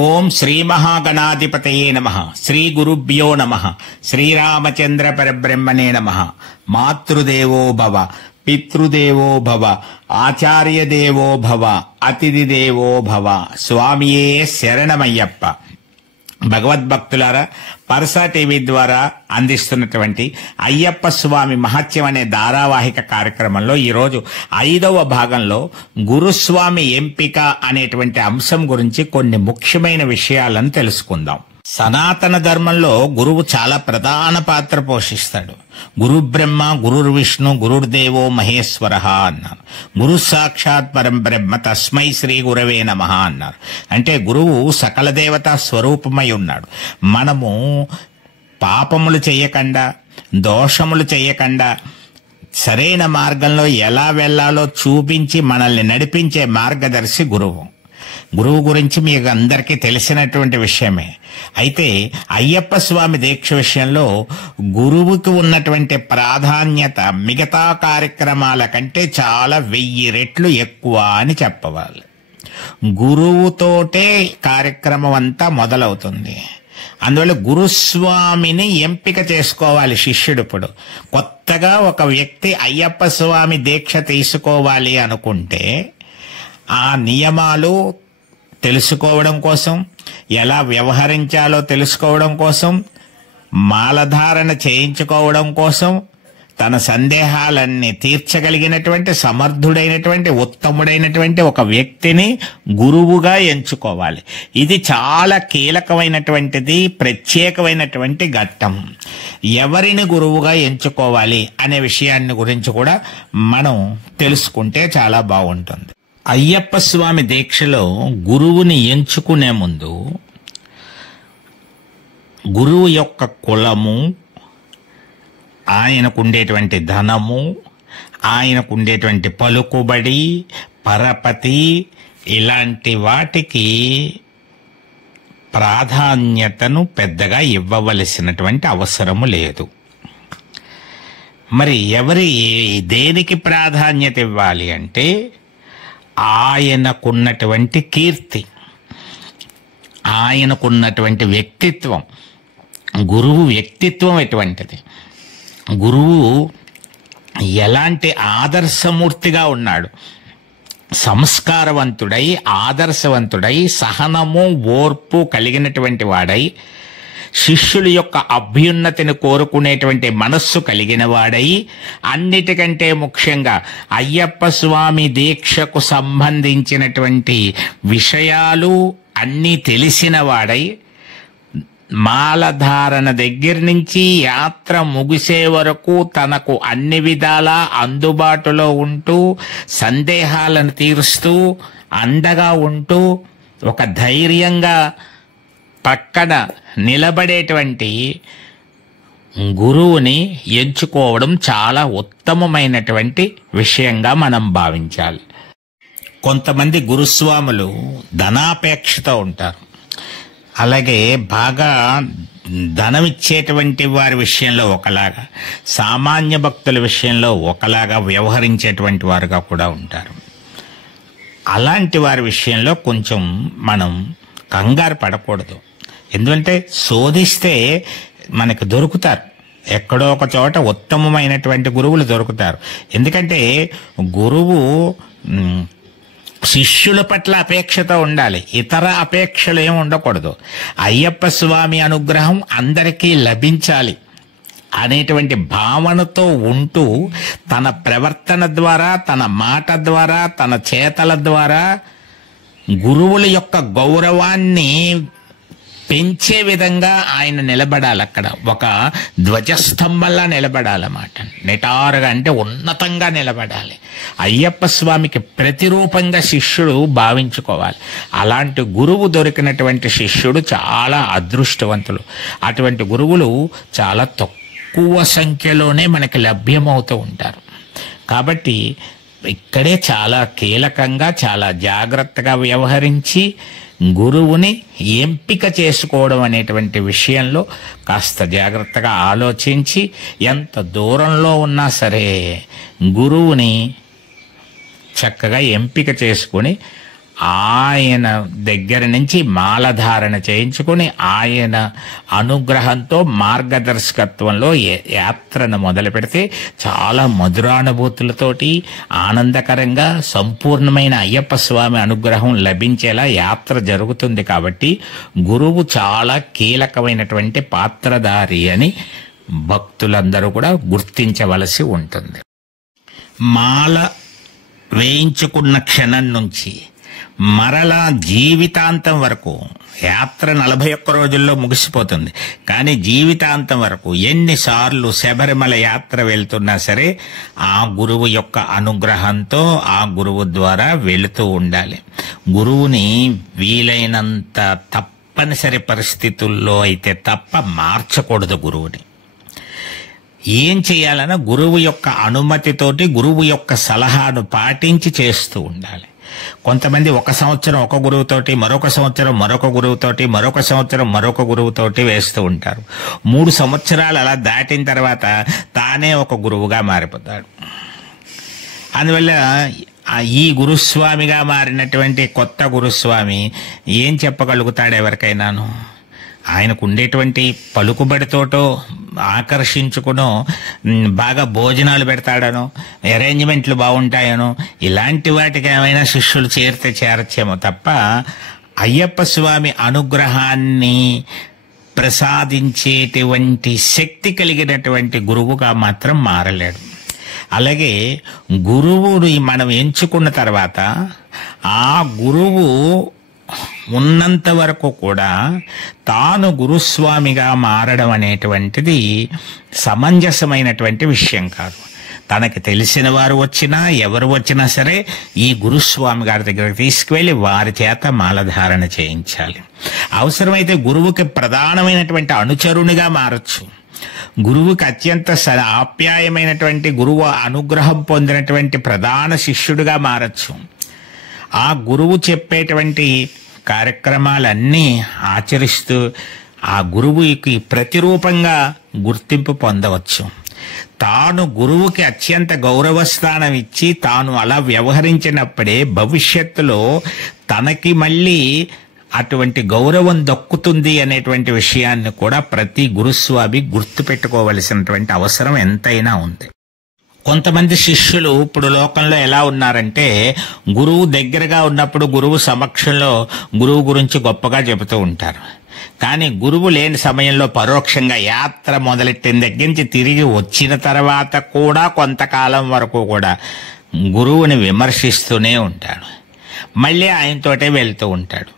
ఓం శ్రీ మహాగణాధిపతయే నమః. శ్రీ గురుభ్యో నమః. శ్రీరామచంద్ర పరబ్రహ్మణే నమః. మాతృదేవో భవ, పితృదేవో భవ, ఆచార్య దేవో భవ, అతిథి దేవో భవ. స్వామియే శరణమయ్యప్ప. భగవద్భక్తులారా, పరసా టీవీ ద్వారా అందిస్తున్నటువంటి అయ్యప్ప స్వామి మహత్యం అనే ధారావాహిక కార్యక్రమంలో ఈరోజు 5వ భాగంలో గురుస్వామి ఎంపిక అనేటువంటి అంశం గురించి కొన్ని ముఖ్యమైన విషయాలను తెలుసుకుందాం. సనాతన ధర్మంలో గురువు చాలా ప్రధాన పాత్ర పోషిస్తాడు. గురు బ్రహ్మ, గురుర్ విష్ణు, గురుర్దేవో మహేశ్వర అన్నారు. గురు సాక్షాత్ పరం బ్రహ్మ తస్మై శ్రీ గురవే నమః అన్నారు. అంటే గురువు సకల దేవతా స్వరూపమై ఉన్నాడు. మనము పాపములు చేయకుండా, దోషములు చేయకుండా, సరైన మార్గంలో ఎలా వెళ్లాలో చూపించి మనల్ని నడిపించే మార్గదర్శి గురువు. గురువు గురించి మీకు అందరికీ తెలిసినటువంటి విషయమే. అయితే అయ్యప్ప స్వామి దీక్ష విషయంలో గురువుకి ఉన్నటువంటి ప్రాధాన్యత మిగతా కార్యక్రమాల కంటే చాలా 1000 రెట్లు ఎక్కువ అని చెప్పవాలి. గురువుతోటే కార్యక్రమం అంతా మొదలవుతుంది. అందువల్ల గురుస్వామిని ఎంపిక చేసుకోవాలి శిష్యుడు. ఇప్పుడు కొత్తగా ఒక వ్యక్తి అయ్యప్ప స్వామి దీక్ష తీసుకోవాలి అనుకుంటే ఆ నియమాలు తెలుసుకోవడం కోసం, ఎలా వ్యవహరించాలో తెలుసుకోవడం కోసం, మాలధారణ చేయించుకోవడం కోసం, తన సందేహాలన్నీ తీర్చగలిగినటువంటి సమర్థుడైనటువంటి ఉత్తముడైనటువంటి ఒక వ్యక్తిని గురువుగా ఎంచుకోవాలి. ఇది చాలా కీలకమైనటువంటిది, ప్రత్యేకమైనటువంటి ఘట్టం. ఎవరిని గురువుగా ఎంచుకోవాలి అనే విషయాన్ని గురించి కూడా మనం తెలుసుకుంటే చాలా బాగుంటుంది. అయ్యప్ప స్వామి దీక్షలో గురువుని ఎంచుకునే ముందు గురువు యొక్క కులము, ఆయనకుండేటువంటి ధనము, ఆయనకుండేటువంటి పలుకుబడి, పరపతి, ఇలాంటి వాటికి ప్రాధాన్యతను పెద్దగా ఇవ్వవలసినటువంటి అవసరము లేదు. మరి దేనికి ప్రాధాన్యత ఇవ్వాలి అంటే ఆయనకున్నటువంటి కీర్తి, ఆయనకున్నటువంటి వ్యక్తిత్వం. గురువు వ్యక్తిత్వం ఎటువంటిది, గురువు ఎలాంటి ఆదర్శమూర్తిగా ఉన్నాడు, సంస్కారవంతుడై, ఆదర్శవంతుడై, సహనము, ఓర్పు కలిగినటువంటి వాడై, శిష్యుల యొక్క అభ్యున్నతిని కోరుకునేటువంటి మనస్సు కలిగిన వాడై, అన్నిటికంటే ముఖ్యంగా అయ్యప్ప స్వామి దీక్షకు సంబంధించినటువంటి విషయాలు అన్నీ తెలిసిన వాడై, మాలధారణ దగ్గర నుంచి యాత్ర ముగిసే వరకు తనకు అన్ని విధాలా అందుబాటులో ఉంటూ, సందేహాలను తీరుస్తూ, అండగా ఉంటూ, ఒక ధైర్యంగా పక్కన నిలబడేటువంటి గురువుని ఎంచుకోవడం చాలా ఉత్తమమైనటువంటి విషయంగా మనం భావించాలి. కొంతమంది గురుస్వాములు ధనాపేక్షతో ఉంటారు. అలాగే బాగా ధనమిచ్చేటువంటి వారి విషయంలో ఒకలాగా, సామాన్య భక్తుల విషయంలో ఒకలాగా వ్యవహరించేటువంటి వారుగా కూడా ఉంటారు. అలాంటి వారి విషయంలో కొంచెం మనం కంగారు పడకూడదు. ఎందుకంటే శోధిస్తే మనకు దొరుకుతారు, ఎక్కడో ఒక చోట ఉత్తమమైనటువంటి గురువులు దొరుకుతారు. ఎందుకంటే గురువు శిష్యుల పట్ల అపేక్షతో ఉండాలి, ఇతర అపేక్షలు ఏమి ఉండకూడదు. అయ్యప్ప స్వామి అనుగ్రహం అందరికీ లభించాలి అనేటువంటి భావనతో ఉంటూ, తన ప్రవర్తన ద్వారా, తన మాట ద్వారా, తన చేతల ద్వారా గురువుల యొక్క గౌరవాన్ని పెంచే విధంగా ఆయన నిలబడాలి. అక్కడ ఒక ధ్వజస్తంభంలా నిలబడాలన్నమాట. నిటారుగా అంటే ఉన్నతంగా నిలబడాలి. అయ్యప్ప స్వామికి ప్రతిరూపంగా శిష్యుడు భావించుకోవాలి. అలాంటి గురువు దొరికినటువంటి శిష్యుడు చాలా అదృష్టవంతులు. అటువంటి గురువులు చాలా తక్కువ సంఖ్యలోనే మనకి లభ్యమవుతూ ఉంటారు. కాబట్టి ఇక్కడే చాలా కీలకంగా, చాలా జాగ్రత్తగా వ్యవహరించి గురువుని ఎంపిక చేసుకోవడం అనేటువంటి విషయంలో కాస్త జాగ్రత్తగా ఆలోచించి, ఎంత దూరంలో ఉన్నా సరే గురువుని చక్కగా ఎంపిక చేసుకొని ఆయన దగ్గర నుంచి మాలధారణ చేయించుకుని ఆయన అనుగ్రహంతో మార్గదర్శకత్వంలో యాత్రను మొదలు పెడితే చాలా మధురానుభూతులతోటి ఆనందకరంగా సంపూర్ణమైన అయ్యప్ప స్వామి అనుగ్రహం లభించేలా యాత్ర జరుగుతుంది. కాబట్టి గురువు చాలా కీలకమైనటువంటి పాత్రధారి అని భక్తులందరూ కూడా గుర్తించవలసి ఉంటుంది. మాల వేయించుకున్న క్షణం నుంచి మరలా జీవితాంతం వరకు యాత్ర 41 రోజుల్లో ముగిసిపోతుంది. కానీ జీవితాంతం వరకు ఎన్నిసార్లు శబరిమల యాత్ర వెళ్తున్నా సరే ఆ గురువు యొక్క అనుగ్రహంతో ఆ గురువు ద్వారా వెళుతూ ఉండాలి. గురువుని వీలైనంత తప్పనిసరి పరిస్థితుల్లో అయితే తప్ప మార్చకూడదు. గురువుని ఏం చేయాలన్నా గురువు యొక్క అనుమతితోటి గురువు యొక్క సలహాను పాటించి చేస్తూ ఉండాలి. కొంతమంది 1 సంవత్సరం ఒక గురువుతోటి, మరొక సంవత్సరం మరొక గురువుతోటి, మరొక సంవత్సరం మరొక గురువుతోటి వేస్తూ ఉంటారు. 3 సంవత్సరాలు అలా దాటిన తర్వాత తానే ఒక గురువుగా మారిపోతాడు. అందువల్ల ఈ గురుస్వామిగా మారినటువంటి కొత్త గురుస్వామి ఏం చెప్పగలుగుతాడు ఎవరికైనాను? ఆయనకు ఉండేటువంటి పలుకుబడితోటో ఆకర్షించుకునో బాగా భోజనాలు పెడతాడనో అరేంజ్మెంట్లు బాగుంటాయనో ఇలాంటి వాటికి ఏమైనా శిష్యులు చేరితే చేరచ్చేమో తప్ప అయ్యప్ప స్వామి అనుగ్రహాన్ని ప్రసాదించేటువంటి శక్తి కలిగినటువంటి గురువుగా మాత్రం మారలేడు. అలాగే గురువుని మనం ఎంచుకున్న తర్వాత ఆ గురువు ఉన్నంత వరకు కూడా తాను గురుస్వామిగా మారడం అనేటువంటిది సమంజసమైనటువంటి విషయం కాదు. తనకి తెలిసిన వారు వచ్చినా ఎవరు వచ్చినా సరే ఈ గురుస్వామి గారి దగ్గరికి తీసుకువెళ్ళి వారి చేత మాలధారణ చేయించాలి. అవసరమైతే గురువుకి ప్రధానమైనటువంటి అనుచరునిగా మారచ్చు. గురువుకి అత్యంత ఆప్యాయమైనటువంటి గురువు అనుగ్రహం పొందినటువంటి ప్రధాన శిష్యుడిగా మారచ్చు. ఆ గురువు చెప్పేటువంటి కార్యక్రమాలన్నీ ఆచరిస్తూ ఆ గురువుకి ప్రతిరూపంగా గుర్తింపు పొందవచ్చు. తాను గురువుకి అత్యంత గౌరవస్థానం ఇచ్చి తాను అలా వ్యవహరించినప్పుడే భవిష్యత్తులో తనకి మళ్ళీ అటువంటి గౌరవం దక్కుతుంది అనేటువంటి విషయాన్ని కూడా ప్రతి గురుస్వామి గుర్తుపెట్టుకోవలసినటువంటి అవసరం ఎంతైనా ఉంది. కొంతమంది శిష్యులు ఇప్పుడు లోకంలో ఎలా ఉన్నారంటే గురువు దగ్గరగా ఉన్నప్పుడు గురువు సమక్షంలో గురువు గురించి గొప్పగా చెబుతూ ఉంటారు. కానీ గురువు లేని సమయంలో పరోక్షంగా యాత్ర మొదలెట్టిన దగ్గర నుంచి తిరిగి వచ్చిన తర్వాత కూడా కొంతకాలం వరకు కూడా గురువుని విమర్శిస్తూనే ఉంటాడు. మళ్ళీ ఆయనతోటే వెళ్తూ ఉంటాడు.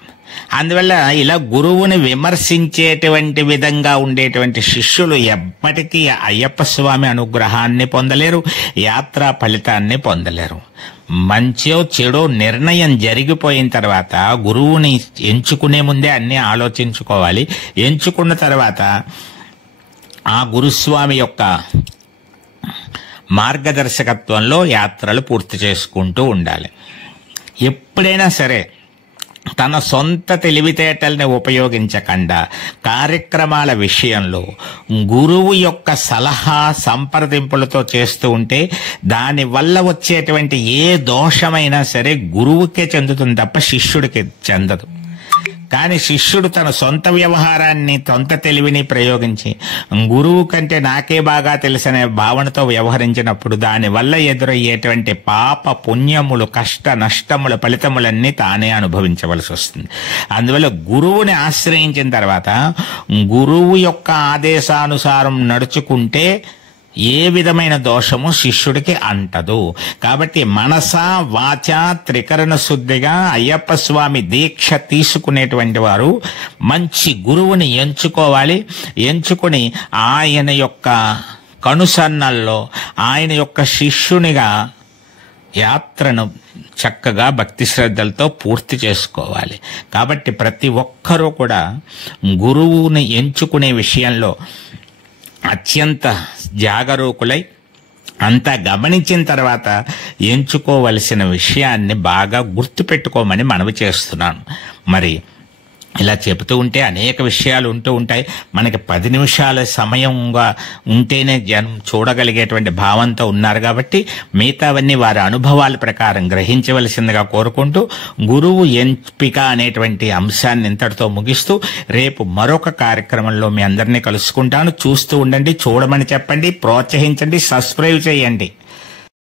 అందువల్ల ఇలా గురువుని విమర్శించేటువంటి విధంగా ఉండేటువంటి శిష్యులు ఎప్పటికీ అయ్యప్ప స్వామి అనుగ్రహాన్ని పొందలేరు, యాత్రా ఫలితాన్ని పొందలేరు. మంచో చెడో నిర్ణయం జరిగిపోయిన తర్వాత గురువుని ఎంచుకునే ముందే అన్నీ ఆలోచించుకోవాలి. ఎంచుకున్న తర్వాత ఆ గురుస్వామి యొక్క మార్గదర్శకత్వంలో యాత్రలు పూర్తి చేసుకుంటూ ఉండాలి. ఎప్పుడైనా సరే తన సొంత తెలివితేటల్ని ఉపయోగించకుండా కార్యక్రమాల విషయంలో గురువు యొక్క సలహా సంప్రదింపులతో చేస్తూ ఉంటే దానివల్ల వచ్చేటువంటి ఏ దోషమైనా సరే గురువుకే చెందుతుంది తప్ప శిష్యుడికి చెందదు. కానీ శిష్యుడు తన సొంత వ్యవహారాన్ని సొంత తెలివిని ప్రయోగించి గురువు కంటే నాకే బాగా తెలుసనే భావనతో వ్యవహరించినప్పుడు దానివల్ల ఎదురయ్యేటువంటి పాప పుణ్యములు కష్ట నష్టముల ఫలితములన్నీ తానే అనుభవించవలసి వస్తుంది. అందువల్ల గురువుని ఆశ్రయించిన తర్వాత గురువు యొక్క ఆదేశానుసారం నడుచుకుంటే ఏ విధమైన దోషము శిష్యుడికి అంటదు. కాబట్టి మనసా వాచా త్రికరణ శుద్ధిగా అయ్యప్ప స్వామి దీక్ష తీసుకునేటువంటి వారు మంచి గురువుని ఎంచుకోవాలి. ఎంచుకుని ఆయన యొక్క కనుసన్నల్లో ఆయన యొక్క శిష్యునిగా యాత్రను చక్కగా భక్తి శ్రద్ధలతో పూర్తి చేసుకోవాలి. కాబట్టి ప్రతి ఒక్కరూ కూడా గురువుని ఎంచుకునే విషయంలో అత్యంత జాగరూకులై అంతా గమనించిన తర్వాత ఎంచుకోవలసిన విషయాన్ని బాగా గుర్తుపెట్టుకోమని మనవి చేస్తున్నాను. మరి ఇలా చెబుతూ ఉంటే అనేక విషయాలు ఉంటూ ఉంటాయి. మనకి 10 నిమిషాల సమయంగా ఉంటేనే జనం చూడగలిగేటువంటి భావంతో ఉన్నారు కాబట్టి మిగతావన్నీ వారి అనుభవాల ప్రకారం గ్రహించవలసిందిగా కోరుకుంటూ గురువు ఎంపిక అనేటువంటి అంశాన్ని ఇంతటితో ముగిస్తూ రేపు మరొక కార్యక్రమంలో మీ అందరినీ కలుసుకుంటాను. చూస్తూ ఉండండి, చూడమని చెప్పండి, ప్రోత్సహించండి, సబ్స్క్రైబ్ చేయండి.